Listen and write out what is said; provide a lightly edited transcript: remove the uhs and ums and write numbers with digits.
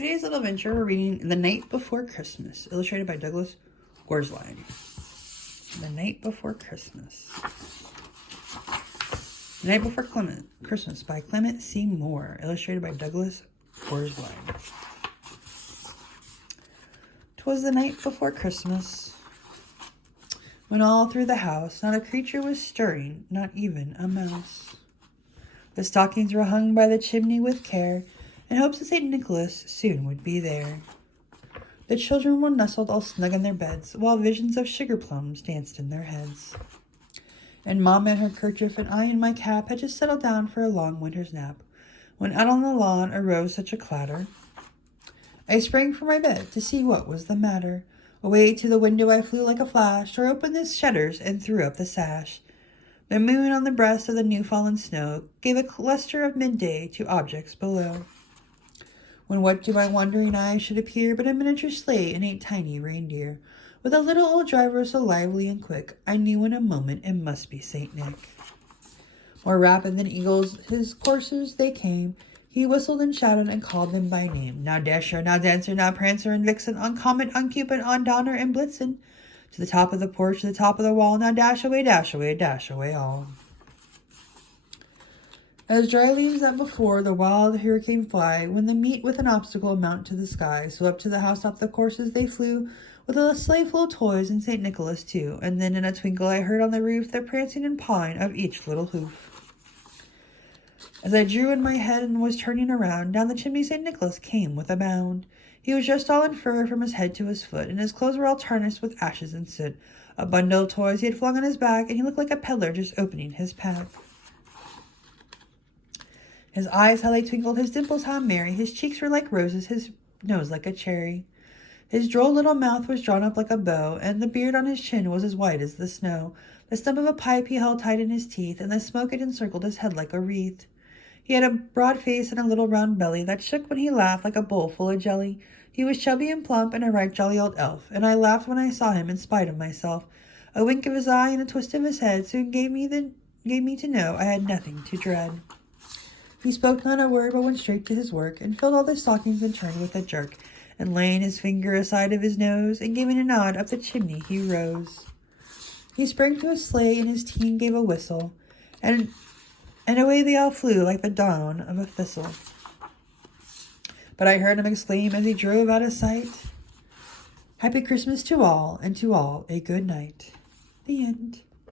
Today's little adventure, we're reading The Night Before Christmas, illustrated by Douglas Gorsline. The Night Before Christmas. The Night Before Christmas by Clement C. Moore, illustrated by Douglas Gorsline. 'Twas the night before Christmas, when all through the house not a creature was stirring, not even a mouse. The stockings were hung by the chimney with care, in hopes that St. Nicholas soon would be there. The children were nestled all snug in their beds, while visions of sugar plums danced in their heads. And Mama in her kerchief and I in my cap had just settled down for a long winter's nap, when out on the lawn arose such a clatter. I sprang from my bed to see what was the matter. Away to the window I flew like a flash, tore open the shutters and threw up the sash. The moon on the breast of the new-fallen snow gave a lustre of midday to objects below. When what to my wondering eyes should appear but a miniature sleigh and 8 tiny reindeer, with a little old driver so lively and quick, I knew in a moment it must be St. Nick. More rapid than eagles his coursers they came. He whistled and shouted and called them by name. Now Dasher, now Dancer, now Prancer and Vixen, on Comet, on Cupid, on Donner and Blitzen, to the top of the porch, to the top of the wall, now dash away all. As dry leaves that before the wild hurricane fly, when they meet with an obstacle mount to the sky, so up to the house-top the courses they flew, with a sleigh full of toys and St. Nicholas too, and then in a twinkle I heard on the roof the prancing and pawing of each little hoof. As I drew in my head and was turning around, down the chimney St. Nicholas came with a bound. He was just all in fur from his head to his foot, and his clothes were all tarnished with ashes and soot. A bundle of toys he had flung on his back, and he looked like a peddler just opening his pack. His eyes, how they twinkled, his dimples, how merry, his cheeks were like roses, his nose like a cherry. His droll little mouth was drawn up like a bow, and the beard on his chin was as white as the snow. The stump of a pipe he held tight in his teeth, and the smoke had encircled his head like a wreath. He had a broad face and a little round belly that shook when he laughed like a bowl full of jelly. He was chubby and plump and a right jolly old elf, and I laughed when I saw him in spite of myself. A wink of his eye and a twist of his head soon gave me to know I had nothing to dread. He spoke not a word, but went straight to his work, and filled all the stockings and turned with a jerk, and laying his finger aside of his nose, and giving a nod up the chimney he rose. He sprang to his sleigh, and his team gave a whistle, and away they all flew like the dawn of a thistle. But I heard him exclaim as he drove out of sight, "Happy Christmas to all, and to all a good night." The end.